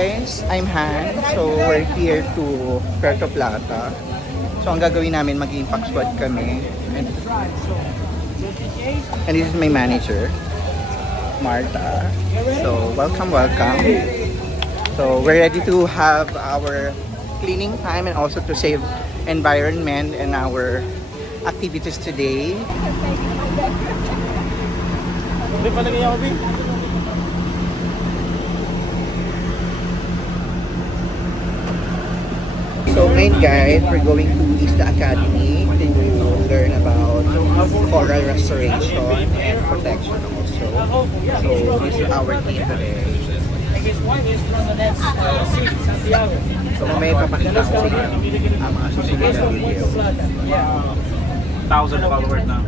guys, I'm Han. So we're here to Puerto Plata. So ang gagawin namin, mag-impact squad kami. And this is my manager, Marta. So welcome. So we're ready to have our cleaning time and also to save environment and our activities today. So ngayon guys, we're going to Isla Academy to learn about coral restoration and protection also. So this is our team today. So mamaya papakita ko sa inyo ang mga susunod na video. 1,000 followers now.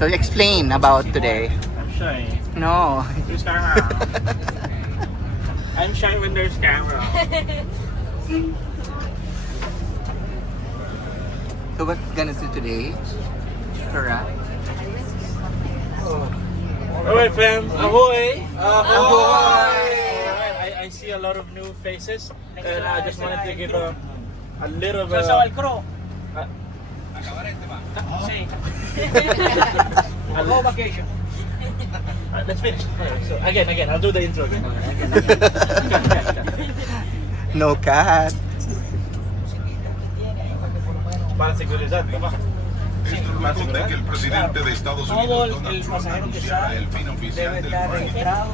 So explain about today. I'm shy. No. There's camera. I'm shy when there's camera. So what we're gonna do today? Correct? Alright fam, ahoy! Ahoy! I see a lot of new faces and I just wanted to give a little bit vacation. Let's finish. So again, I'll do the intro again. No cat. Para seguridad, diba? Recuerde que el presidente de Estados Unidos, Donald Trump, anunciará el fin oficial debe del estar fracking. registrado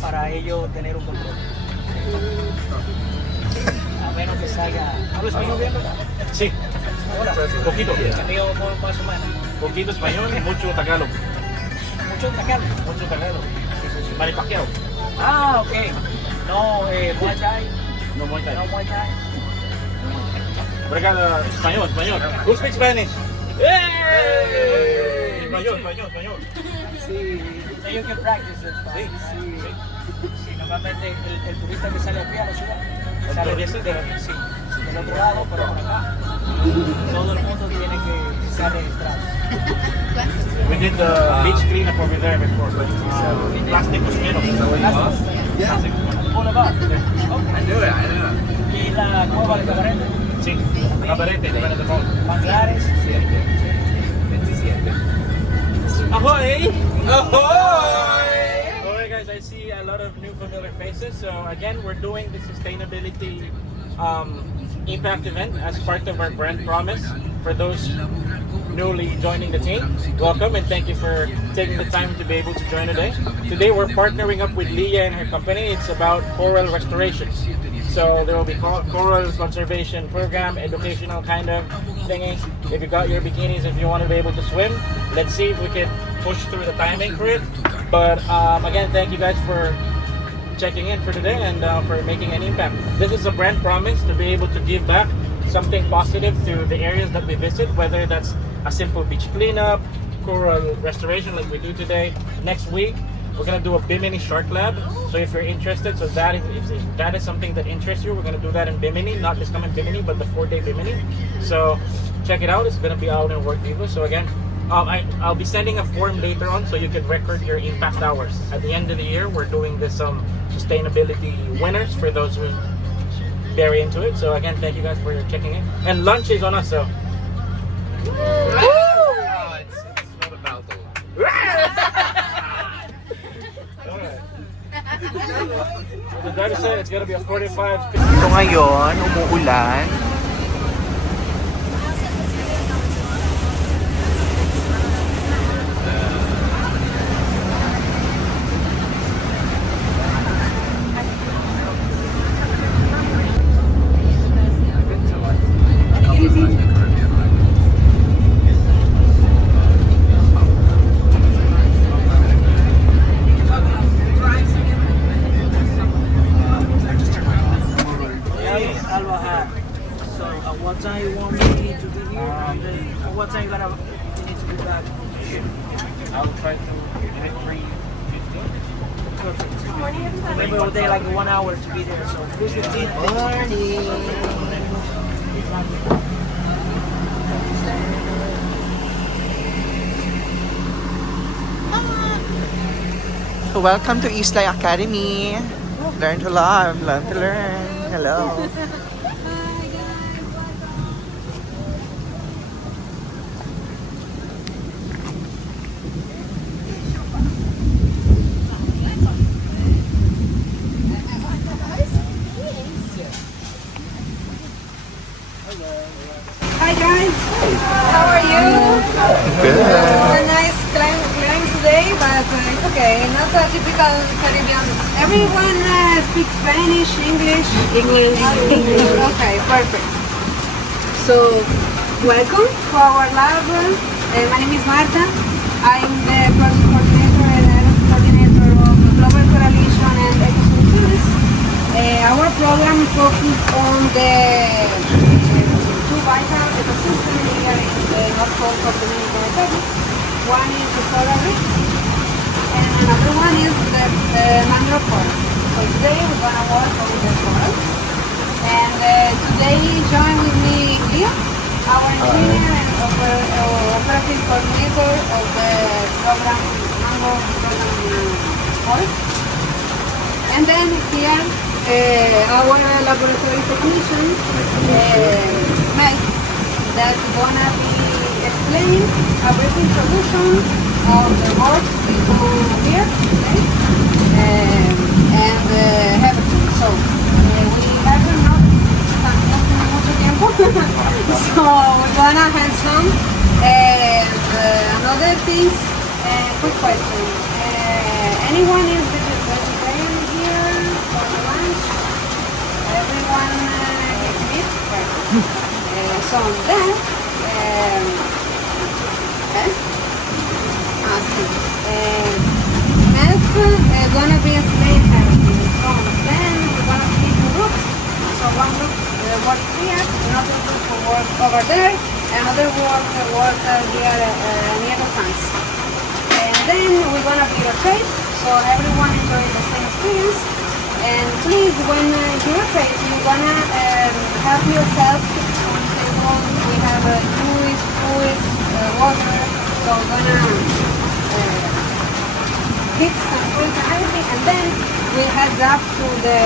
para ello tener un control. A menos que salga. ¿Hablo español bien, verdad? Sí, Hola. poquito. Amigo, más o menos. Poquito español y mucho tagalog. Mucho tacal. Mucho tagalog. Manny Pacquiao. Ah, ok. No, Muay Thai. No Muay Thai. No Muay Thai. Brigada, español. Who speaks Spanish? ¡Hey! Español. Sí. So you can practice it. Sí. Sí, normalmente el turista que sale aquí a la ciudad El sale turista sí, del otro lado, pero por acá todo el mundo tiene que estar registrado. We did the beach cleanup over there before, but plastic was menos. Yeah. Boulevard. Okay. I knew it. Y la cueva de Cabarete. Sí, cabarete, depende de phone. Manglares. 27. Ahoy! Ahoy! Alright guys, I see a lot of new familiar faces. So again, we're doing the sustainability impact event as part of our brand promise. For those newly joining the team, welcome and thank you for taking the time to be able to join today. Today we're partnering up with Leah and her company. It's about coral restorations. So there will be coral conservation program, educational kind of thingy. If you got your bikinis, if you want to be able to swim, let's see if we can push through the timing for it. But again, thank you guys for checking in for today and for making an impact. This is a brand promise to be able to give back something positive to the areas that we visit, whether that's a simple beach cleanup, coral restoration like we do today. Next week, we're gonna do a Bimini Shark Lab. So if you're interested, so that if that is something that interests you, we're gonna do that in Bimini, not this coming Bimini, but the 4-day Bimini. So check it out. It's gonna be out in Work Vivo. So again, I'll be sending a form later on so you can record your impact hours. At the end of the year, we're doing this sustainability winners for those who very into it. So again, thank you guys for checking in. And lunch is on us, so. It's not about the The driver said it's gonna be a 45. So ngayon, umuulan. What time you want me to be here? And then what time you need to be back? I will try to get it 3:15. Perfect. Maybe it will take like 1 hour to be there. So 3:15. So welcome to Isla Academy. Learn to love, love to learn. Hello. Hi guys, how are you? Good. A nice climb today, but it's okay. Not a typical Caribbean. Everyone speaks Spanish, English. English. Okay, perfect. So, welcome to our lab. My name is Marta. I'm the project coordinator and health coordinator of Global Coalition and Ecosolutions. Our program focuses on the two vital ecosystems here in the North Coast of the Dominican Republic. One is the coral reef, and another one is the mangrove forest. So today we're going to work on the coral. And today join with me Leah, our engineer and operative coordinator of the program, mangrove program forest. And then here our laboratory technician, Mel, that's gonna be explaining a brief introduction of the work we do here today and everything. So we have not mucho tiempo, so we're gonna hands on. And another thing, quick question: anyone is vegetarian here for lunch? Everyone eats meat? Perfect. So then, Math gonna be explaining everything. So then we're gonna see the groups. So one group work here, another group will work over there, another work here near the fence. And then we're gonna be rotate, so everyone enjoy the same experience. And please, when you rotate, you're gonna help yourself on the table. We have juice, food, water, so we're gonna pick some fruits and everything, and then we head up to the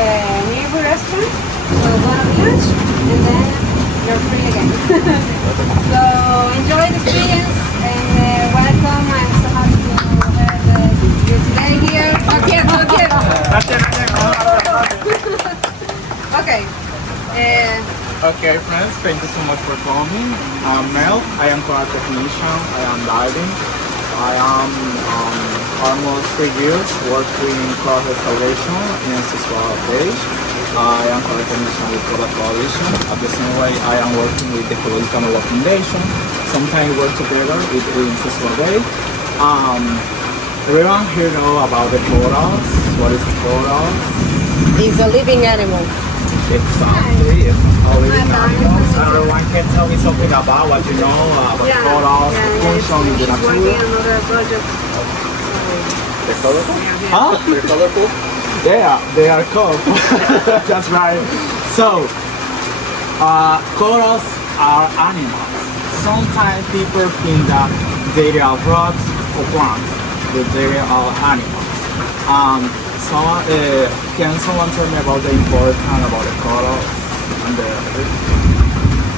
neighbor restaurant. So we're gonna be lunch, and then you're free again. So enjoy the experience, and welcome. I'm so happy to have you today here. Okay. Okay. Okay, friends, thank you so much for coming. I'm Mel. I am car technician. I am diving. I am almost 3 years working in car restoration in Siswara Beach. I am car technician with Global Coalition. At the same way, I am working with the Ecological Foundation. Sometimes we work together in Siswara Bay. Everyone here know about the corals. What is corals? These are living animals. Exactly, it's all living animals. Everyone can tell me something about what you know about corals, the function in the She's working nature. another project. They're colorful? Huh? They're colorful? Yeah, they are colorful. That's right. So, corals are animals. Sometimes people think that they are rocks or plants, but they are animals. Can someone tell me about the importance about the corals and the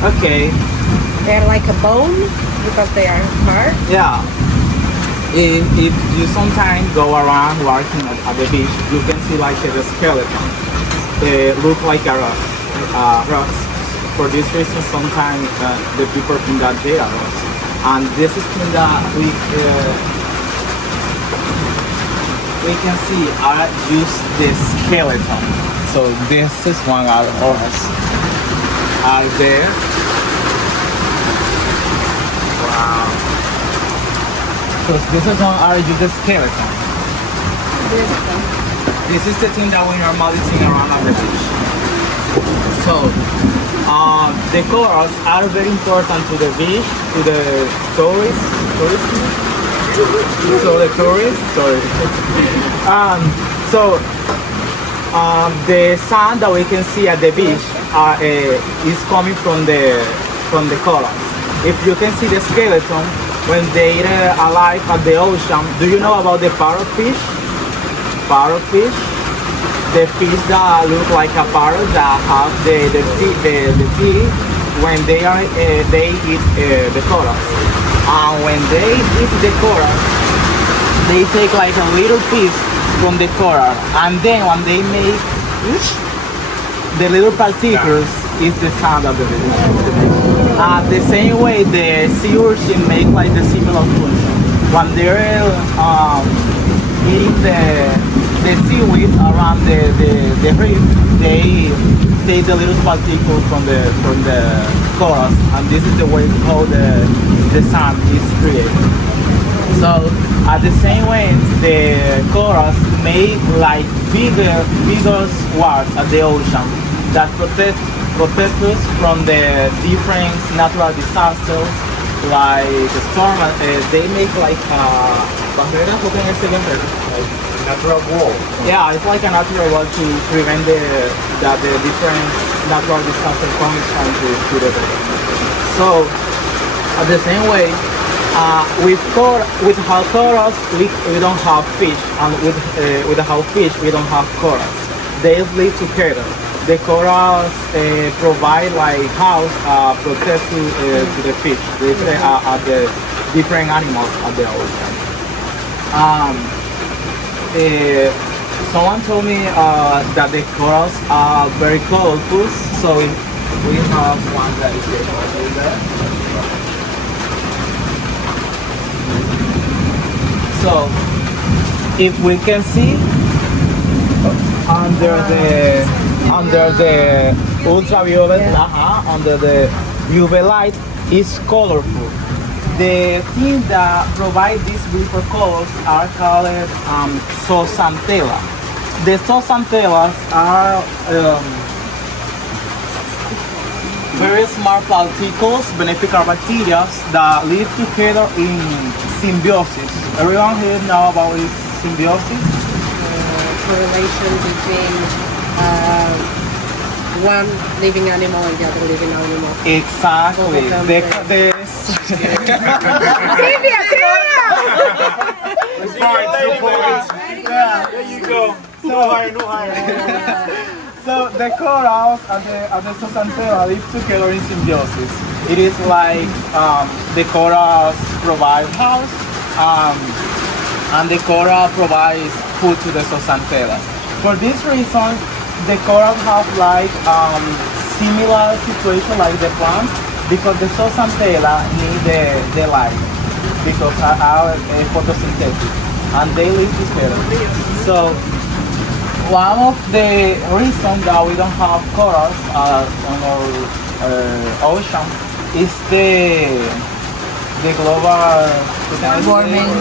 Okay. They're like a bone because they are hard. Yeah. If you sometimes go around walking at the beach, you can see like the skeleton. They look like a rocks. For this reason, sometimes the people think that they are rocks. And this is thing that we can see I use the skeleton. So this is one of ours. Are there? Wow. Because this is one I use the skeleton. This is the thing that we normally see around on the beach. So the corals are very important to the beach, to the tourists. So the tourists, sorry. The sand that we can see at the beach is coming from the corals. If you can see the skeleton when they are alive at the ocean, do you know about the parrotfish? Parrotfish? the fish that look like a parrot that have the teeth when they eat the corals. And when they eat the coral, they take like a little piece from the coral, and then when they make the little particles is the sound of the fish. The same way the sea urchin make like the similar function. When they're eating the seaweed around the reef, they take the little particles from the corals, and this is the way how the sound is created. So at the same way, the corals make like bigger walls at the ocean that protect us from the different natural disasters like storm. They make like barreras, how can I say them? Like Natural wall. yeah, it's like a natural wall to prevent the different natural disasters coming from to the bay. So at the same way, with our corals we don't have fish, and with our fish we don't have corals. They live together. The corals provide like house protect to the fish, the different animals at the ocean. Someone told me that the corals are very colorful, so we have one that is over there. So if we can see under the ultraviolet, under the UV light, is colorful. The thing that provide these beautiful colors are called zooxanthellae. The zooxanthellae are very small particles, beneficial bacteria that live together in symbiosis. Everyone here know about this symbiosis? Correlation between one living animal and the other living animal. Exactly. There you go. No higher. So the corals and the zooxanthellae live together in symbiosis. It is like the corals provide house, and the coral provides food to the zooxanthellae. For this reason, the corals have like similar situation like the plants, because the zooxanthellae need the light because are photosynthetic, and they live together. So one of the reasons that we don't have corals on our ocean is the global Warming.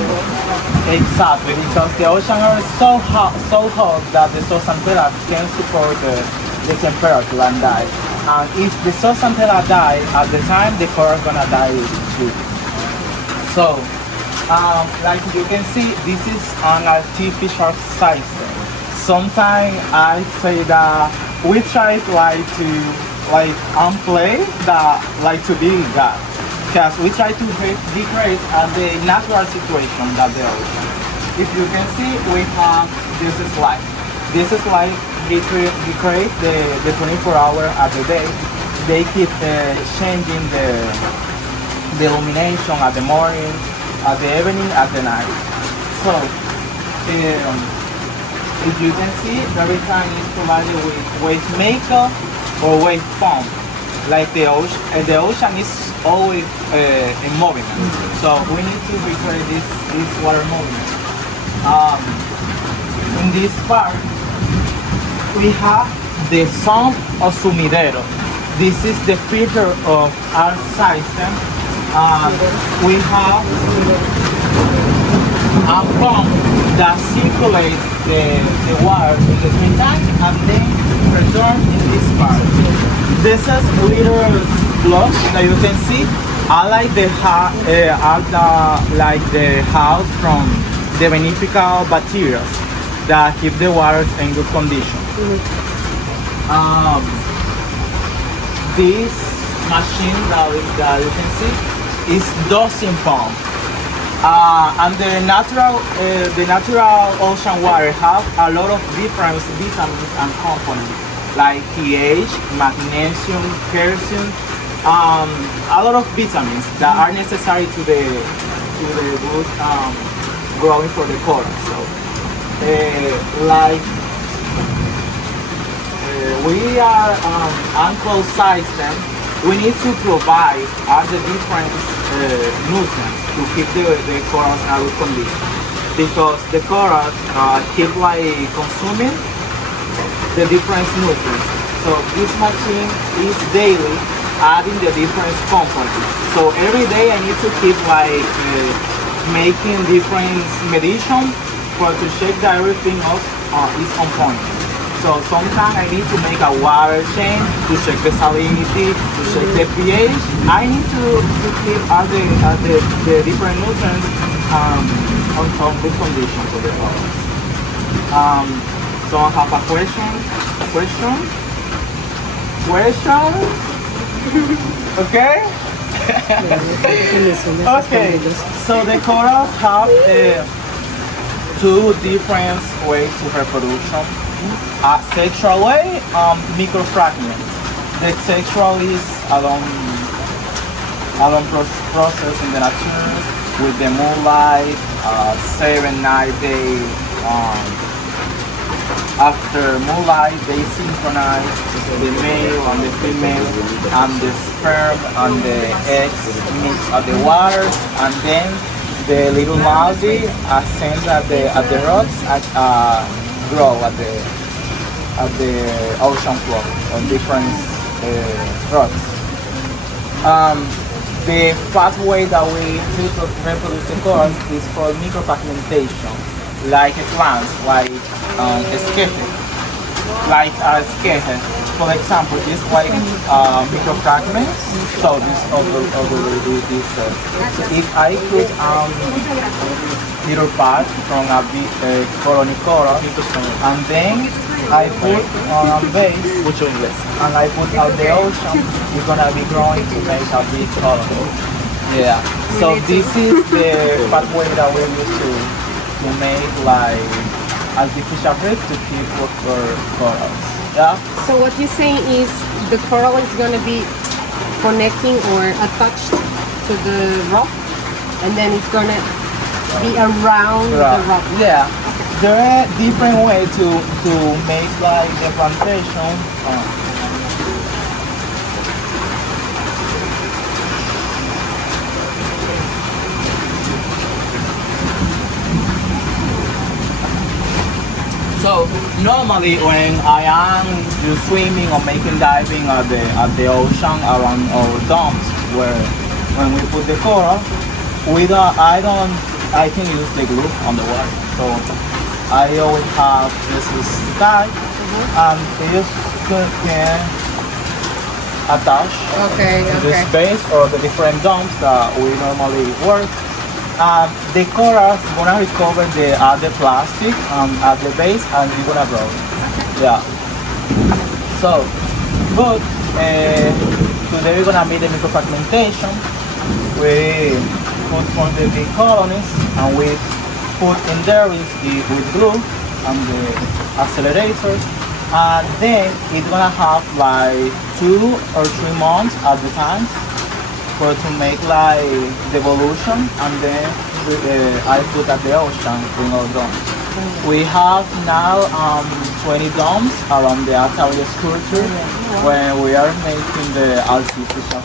Exactly, because the ocean are so hot that the zooxanthellae can support the temperature and die. And if the zooxanthellae die at the time, the coral gonna die too. So, like you can see, this is an artificial system. Sometimes I say that we try to unplay that, like to be God, because we try to recreate the natural situation that the ocean. If you can see, we have this slide. This is like recreate the 24 hours of the day. They keep changing the illumination at the morning, at the evening, at the night. So if you can see, every time is provided with wave maker or wave pump. Like the ocean is always in movement. So we need to recreate this water movement. In this part, we have the sump of sumidero. This is the filter of our system. We have a pump that circulates the water in the twin tank and then return in this part. This is little blocks that you can see. I like the house from the beneficial bacteria that keep the waters in good condition. This machine that you can see is dosing pump. And the natural ocean water have a lot of different vitamins and components like pH, magnesium, calcium, a lot of vitamins that are necessary to the good growing for the coral. So, like we are enclosed system, we need to provide all the different nutrients to keep the corals in a good condition. Because the corals keep like consuming the different nutrients. So this machine is daily adding the different components. So every day I need to keep like making different medication for to check that everything else is on point. So sometimes I need to make a water change to check the salinity, to check the pH. I need to keep all the different nutrients on good condition for the corals. So I have a question. Okay? Okay, so the corals have two different ways to reproduction. Sexual way, microfragment. The sexual is a long process in the nature with the moonlight, 7-9 days. After moonlight, they synchronize the male and the female, and the sperm and the eggs mix at the waters, and then the little algae ascend at the rocks grow at the ocean floor on different rocks. The fast way that we reproduce the corals is for microfragmentation, like a plant, like a sketch, like a sketch. For example, this like microfragments. So this over this. So if I put little part from a big colony coral, and then I put on a base, and I put out the ocean, it's gonna be growing to make a big colony. Yeah. So this is the pathway that we use to make like artificial reef to keep for corals. Yeah. So what you're saying is the coral is going to be connecting or attached to the rock, and then it's going to be around the rock. Yeah. There are different ways to make like the plantation. So normally when I am just swimming or making diving at the ocean around our dumps, where when we put the coral, I can use the glue on the water. So I always have this tie, and this can attach to the space or the different dumps that we normally work. The corals gonna recover the other plastic at the base, and it's gonna grow. Yeah. So, but today we're gonna make the microfragmentation. We put from the big colonies, and we put in there with glue and the accelerators, and then it's gonna have like 2 or 3 months at the time for to make like the evolution, and then I put at the ocean in our domes. We have now 20 domes around the Atelier sculpture when we are making the artificial.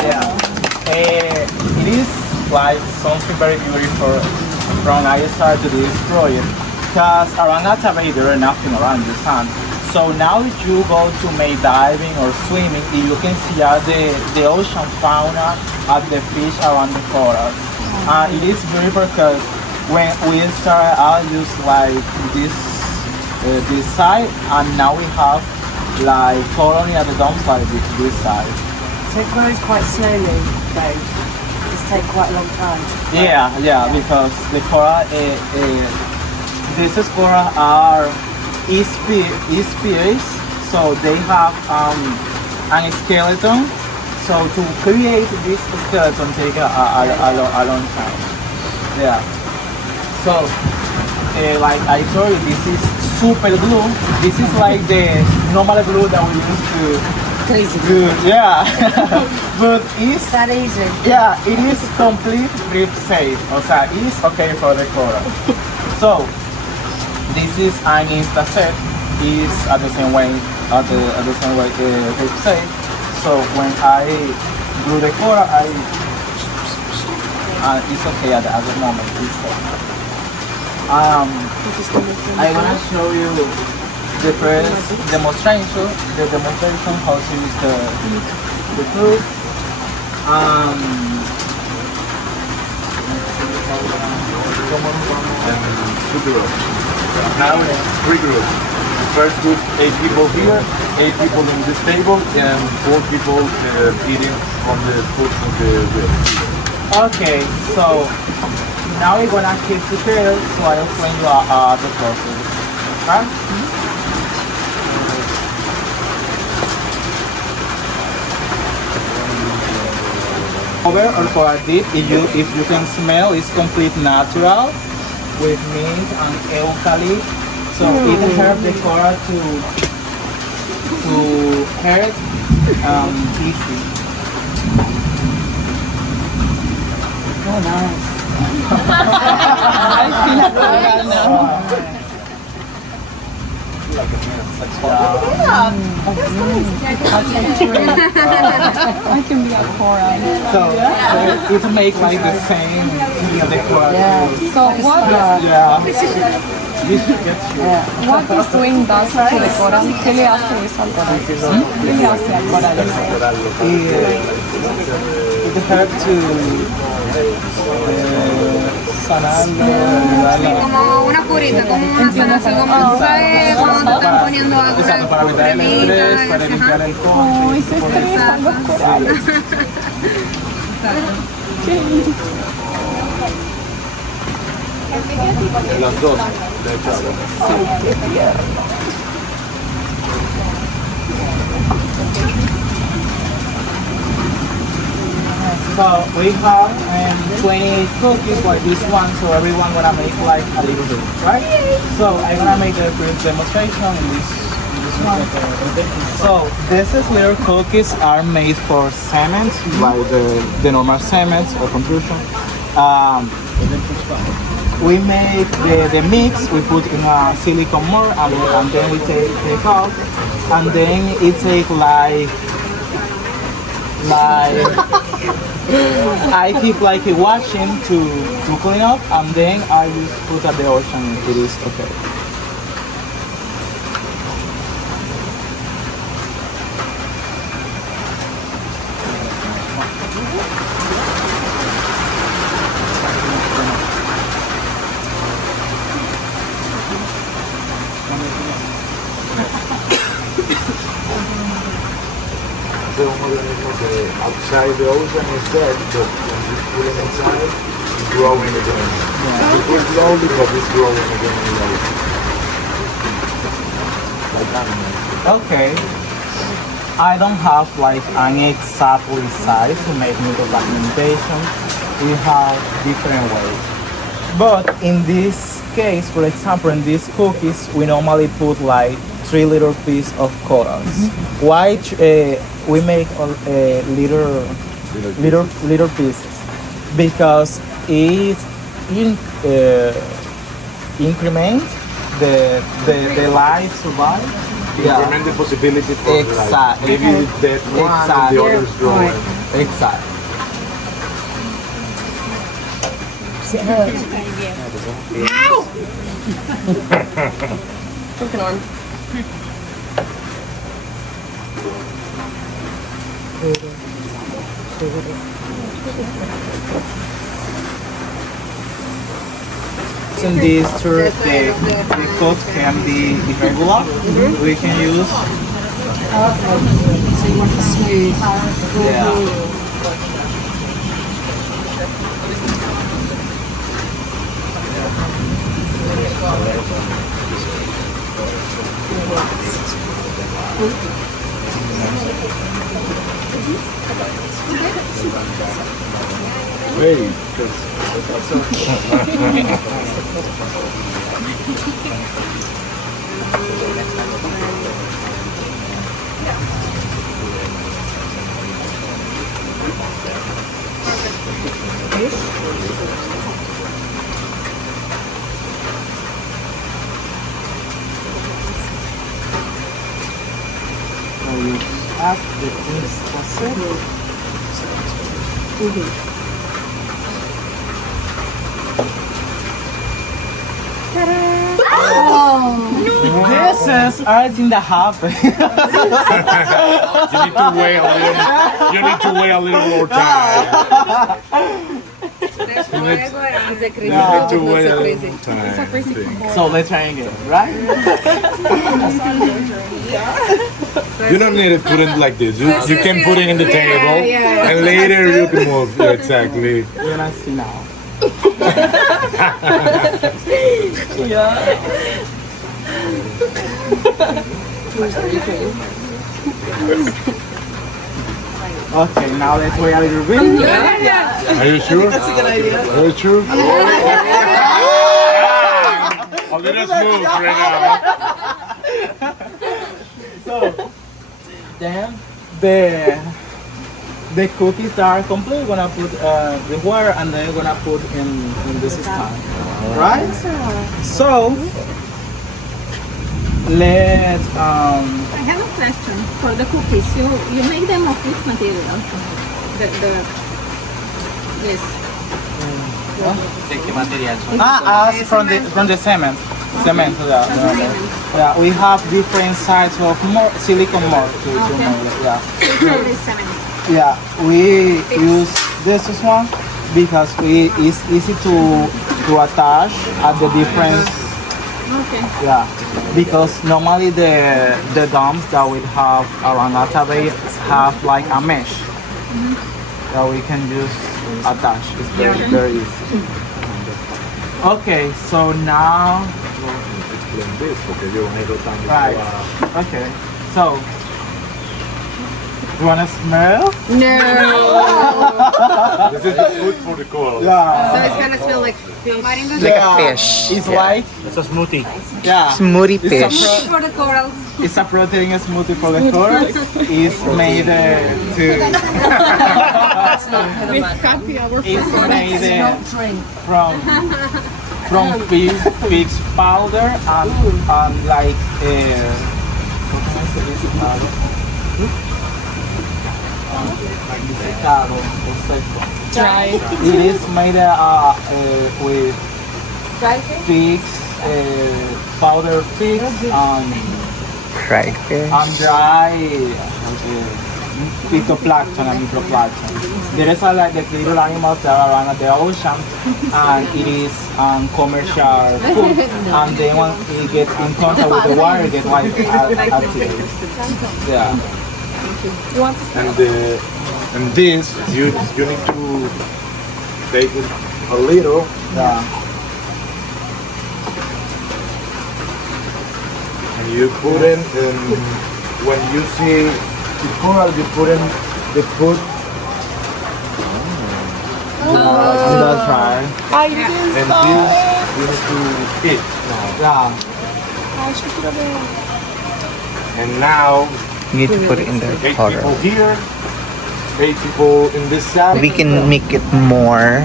Yeah, it is like something very beautiful from I started this project, because around Atelier there is nothing around the sun. So now if you go to make diving or swimming, you can see the ocean fauna at the fish around the corals. It is beautiful because when we started out just like this side, and now we have like colony at the dumps like this side. So it grows quite slowly, though. It's take quite a long time. Yeah, because the coral, these coral are species, so they have an skeleton. So to create this skeleton take a long time. Yeah. So, like I told you, this is super glue. This is like the normal glue that we use to yeah. But it's That easy. yeah, it is complete grip safe. O sea, it's okay for the coral. So, this is an Insta set. Is at the same way grip safe. So when I glue the coral, it's okay at the moment. It's okay. I wanna show you the first demonstration. The demonstration how to use the glue. Two groups. Now it's three groups. First group, 8 people here, 8 people in this table, and 4 people eating from the food of the grill. Okay, so now we're gonna keep together so I'll explain you the process. Okay? Over or for a dip, if you can smell, it's complete natural with mint and eucalypt. So it helps the coral to hurt easy. Oh, nice. I can be a coral. So it make like the same thing of the coral. So what what this doing does to the coral? ¿Qué le hace eso al coral? ¿Qué le hace al coral? It helps to sanando, Como una curita, como una sanación, como tú sabes cuando te están poniendo agua. exacto, para evitar el estrés, para limpiar el cono. Ay, se estresan los corales. Las dos, de hecho. So we have 20 cookies like this one, so everyone gonna make like a little bit, right? So I'm gonna make the first demonstration in this one. So these little cookies are made for cement, like the normal cement or construction. We make the mix, we put in a silicone mold and then we take out, and then it takes like I keep like washing to clean up, and then I just put at the ocean. It is okay. The organism outside the ocean is dead, but when you put it inside, it's growing again. It's slowly, but it's growing again in the ocean. Like animals. Okay. I don't have like an exactly size to make me documentation. We have different ways. But in this case, for example, in these cookies, we normally put like 3 little pieces of corals. Why we make little pieces? Because it increments the life survive. Increment the possibility for Exactly. like, maybe that one and the others growing. Exactly. Broken arm. In this turf, the coat can be irregular. We can use. So you want it smooth. Yeah. Hey, This is everything that happened. you need to wait a little. You need to wait a little more time. You need to wait a little time. So let's try again, right? You don't need to put it like this. You can put it in the table, and later you can move. Yeah, exactly. You're not see now. Okay, now let's wait a little bit. Are you sure? That's a good idea. Are you sure? Oh, let us move right now. So then the cookies are complete. We're gonna put the water and then we're gonna put in this stand, right? So let I have a question for the cookies. You make them of which material? Yes. from the cement. Yeah, we have different sizes of silicone mold to make it. Yeah. Yeah, we use this one because it's easy to attach at the different. Okay. Yeah, because normally the domes that we have around Plata have like a mesh that we can just attach. It's very easy. Okay, so now. Right. Okay. So. You wanna smell? No. This is the food for the coral. Yeah. So it's gonna smell like fish. Like a fish. It's like It's a smoothie. yeah. Smoothie It's a fish. For the corals. It's a protein smoothie for the corals. It's made from fish powder and like Dry. it is made with figs, powder figs and Fried fish. dry phytoplankton and microplankton. There is like the little animals that are around the ocean, and it is commercial food. And then when it gets in contact with the water, it gets like active. Yeah. And this you need to take it a little. Yeah. And you put in, when you see the coral, you put in the food. That's right. I didn't And stop. this you need to eat. Yeah. And now You need to put it in the 8 coral. people here, 8 people in this side. We can make it more.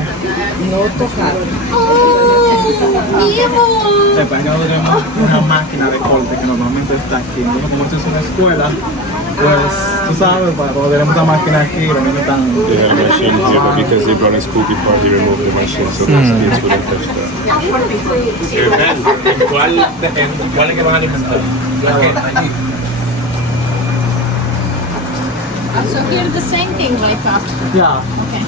Acá tenemos una máquina de corte que normalmente está aquí. Bueno, como esto es una escuela, pues tú sabes, cuando tenemos la máquina aquí, los niños están. They have a machine here, but because they brought a spooky party, remove the machine, so those kids wouldn't touch that. ¿Cuál es que van a alimentar? So here the same thing like that. Yeah. Okay.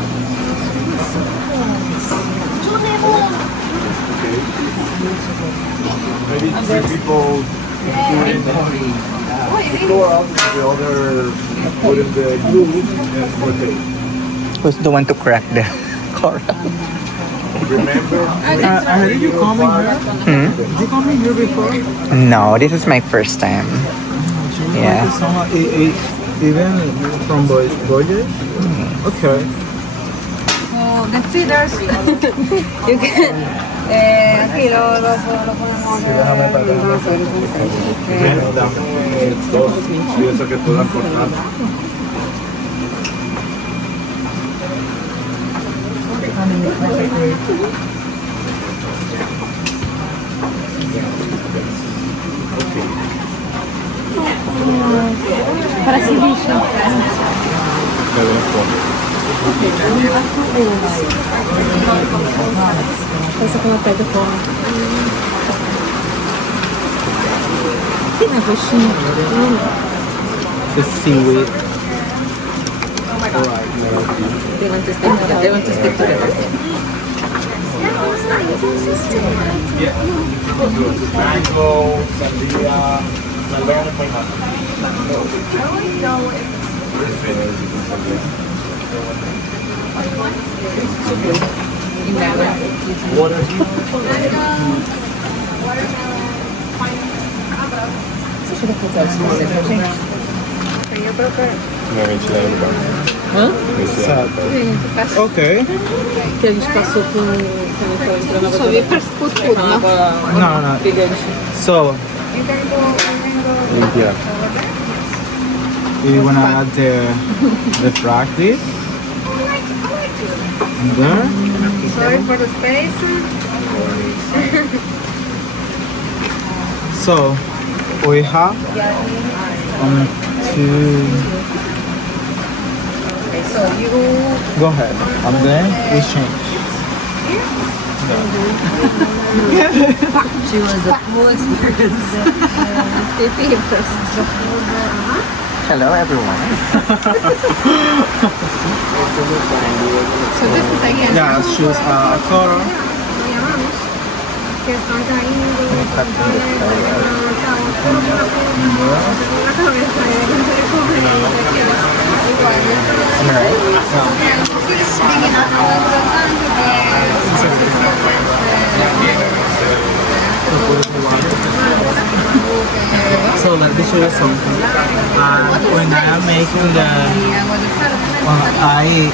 Maybe 3 people put in the coral, the other put in the glue, and rotate. Who's the one to crack the coral? Remember? Did you come in here? Did you come in here before? No, this is my first time. Yeah. Even from Voyage? Okay. the cedars. You can, aquí lo ponemos. Déjame para Vamos a ver, dos y eso que puedan cortar. Para ceviche. Pensa que ela pega fome. É roxinho. The seaweed. They want to stick together. Mango, sandía, melón y pineapple. Okay. Que a gente passou por quando foi entrando na So we first put food, no? No. So Yeah. you wanna add the frog dip? And there. Sorry for the space. So we have two. Okay, so you Go ahead. And then we change. She was a full experience. Hello, everyone. So this is again. Yeah, choose a color. Que están cayendo. La cabeza de la gente de comer. So let me show you something. When I am making the, I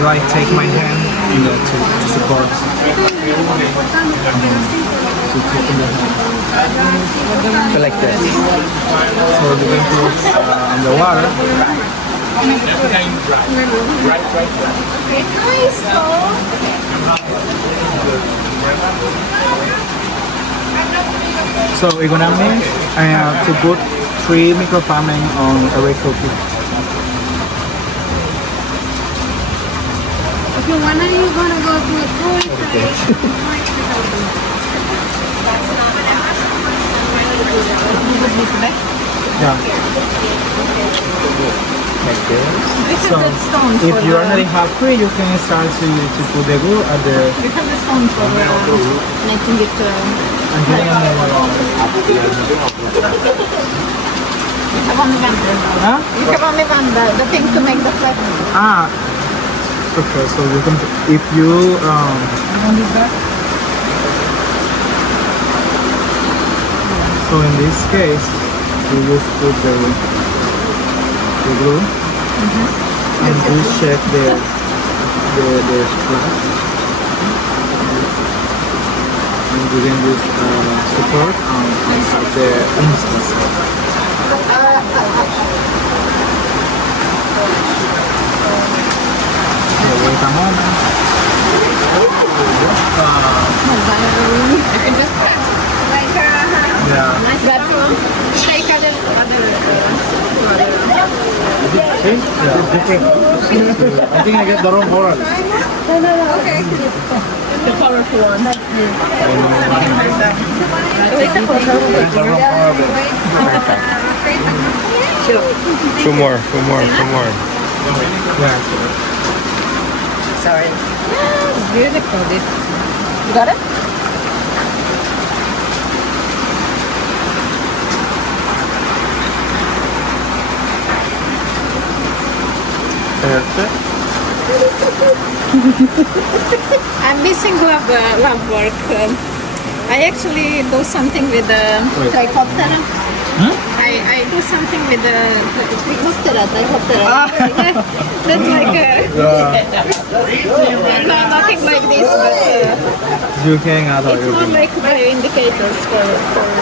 like take my hand in the, to support to keep in the hand. So like this. So you can put on the water. So we're gonna make to put 3 microfarming on every cookie. Okay, when are you gonna go to the food? Yeah. Like this. So if you already have 3, you can start to put the glue at the You have the stone for making it. and then You have only one. huh? You have only one the thing to make the flat. Okay, so you can if you so in this case you just put the glue and you check the strap and you can use support and have the instance. So wait a moment. You can just press like Yeah. Nice bathroom. Shake other. See? Yeah. It's different. I think I get the wrong oral. okay. The powerful one. Two more. Yeah. Sorry. Beautiful. This. You got it? I'm missing lab work. I actually do something with the trichoptera. I do something with the trichoptera. That's like Nothing like this, but You can add it's more like bioindicators for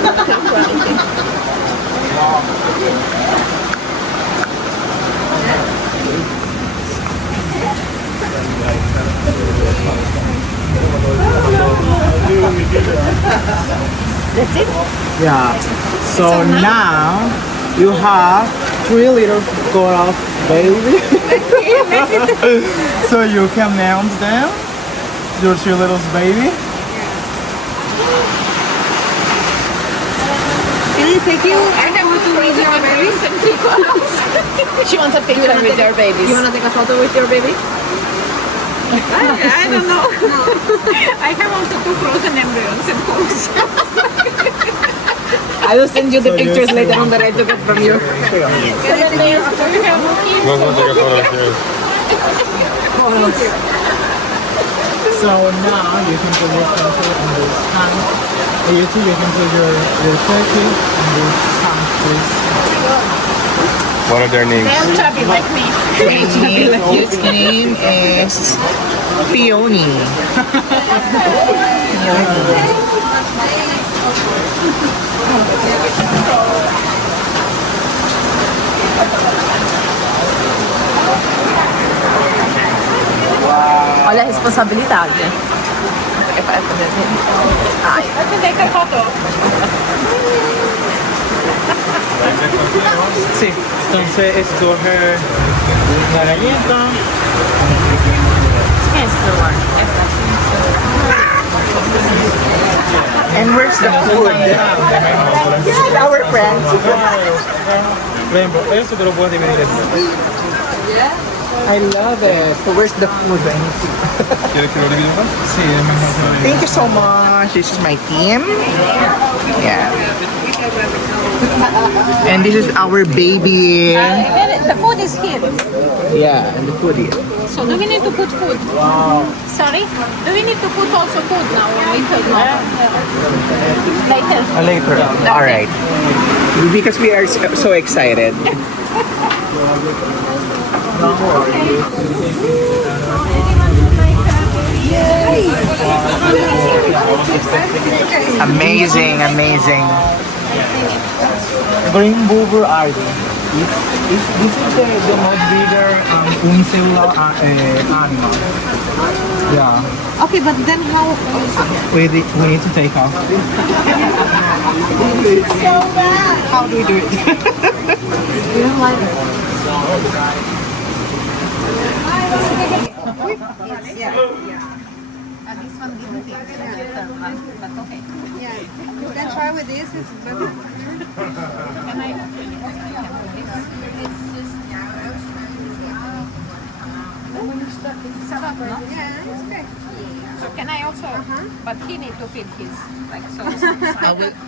water quality. That's it? Yeah. So now you have 3 little girls, baby. So you can mount them. Your 3 little baby. Can I take you? I have to with your babies and people. She wants a picture with your babies. You wanna take a photo with your baby? I don't know. I have also 2 frozen embryos and cones. I will send you the pictures later on that I took it from you. 7 days after you have kids. So now you can put your pencil on this hand. You too, you can put your turkey on this hand, please. What are their names? They're chubby like me. His name is Peony. Olha a responsabilidade. I can take a photo. Sí, entonces escoge la galleta. And where's the food? Our friends. Rainbow, eso te lo puedes dividir en dos. I love it. So where's the food? ¿Quieres que lo dividamos? Sí, es mejor que lo dividas. Thank you so much. This is my team. Yeah. And this is our baby. The food is here. Yeah, and the food here. So do we need to put food? Sorry? Do we need to put also food now or later? Later. Later. All right. Because we are so excited. Amazing, amazing. Green Boober Ivy. This is the most bigger unicellular animal. Yeah. Okay, but then how? We need to take off. How do we do it? This one didn't take but okay. Yeah, you can try with this. It's better. Can I? Yeah, it's okay. So can I also? But he need to feed his like so.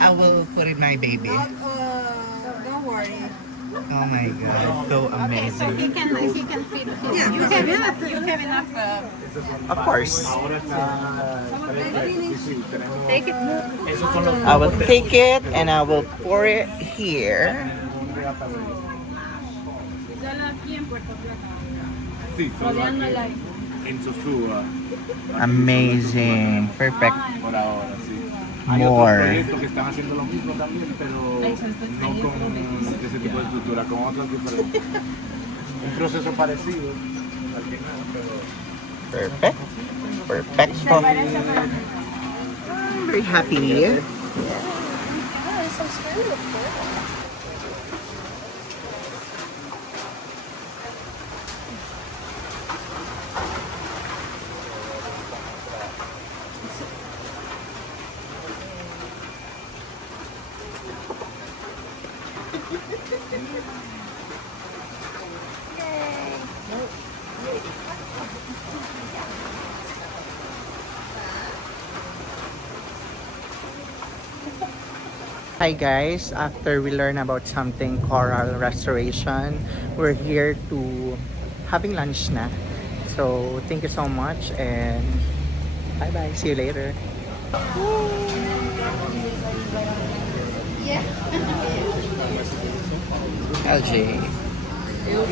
I will put in my baby. Don't worry. Oh my god, so So amazing. he can feed his. Yeah, You have enough. Of course. Take it. I will take it and I will pour it here. Sí, en Sosúa, Amazing. Perfect. por ahora, sí. Hay More. otros proyectos que están haciendo lo mismo también, pero no con ese tipo de estructura, con otras diferentes. Un proceso parecido al final, pero... Perfect. Perfecto. I'm very happy. Hi guys, after we learn about something coral restoration, we're here to having lunch na. So thank you so much and bye bye. See you later. LJ. Fried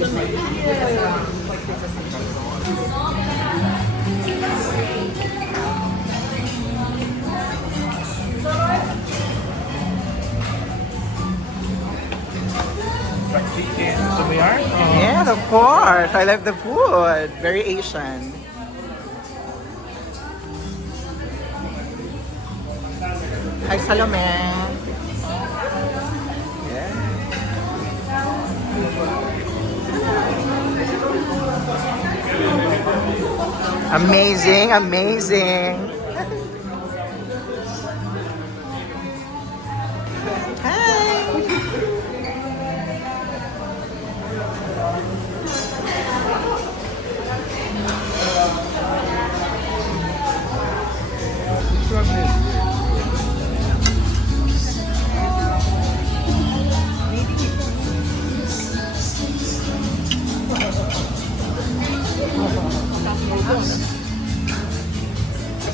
chicken, sumiyar. Yeah, of course. I love the food. Very Asian. Hi, Salome. Yeah. Amazing, amazing.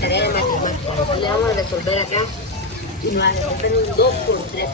Tarea de matemáticas. Le vamos a resolver acá y nos va a resolver un 2 por 3.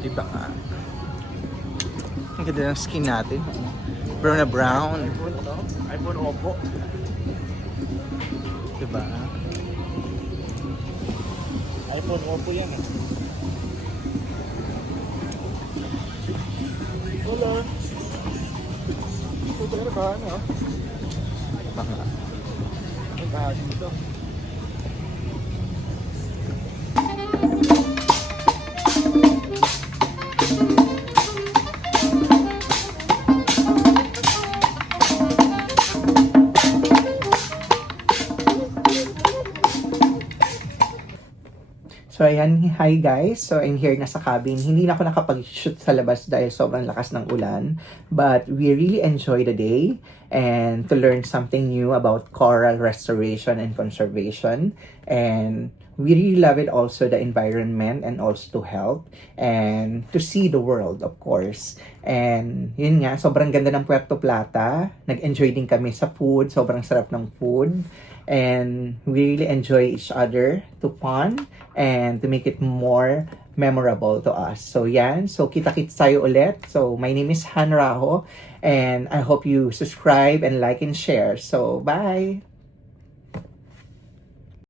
Diba nga? Ang ganda ng skin natin. Brown na brown. iPhone Oppo. Diba? iPhone Oppo yan eh. Hola. Ito talaga ba ano? Diba nga? Ang bahay dito. So ayan, hi guys. So I'm here na sa cabin. Hindi na ako nakapag-shoot sa labas dahil sobrang lakas ng ulan. But we really enjoy the day and to learn something new about coral restoration and conservation. And we really love it also, the environment and also to help and to see the world, of course. And yun nga, sobrang ganda ng Puerto Plata. Nag-enjoy din kami sa food. Sobrang sarap ng food. And we really enjoy each other to fun and to make it more memorable to us. So yan, so kita-kits tayo ulit. So my name is Han Raho and I hope you subscribe and like and share. So bye!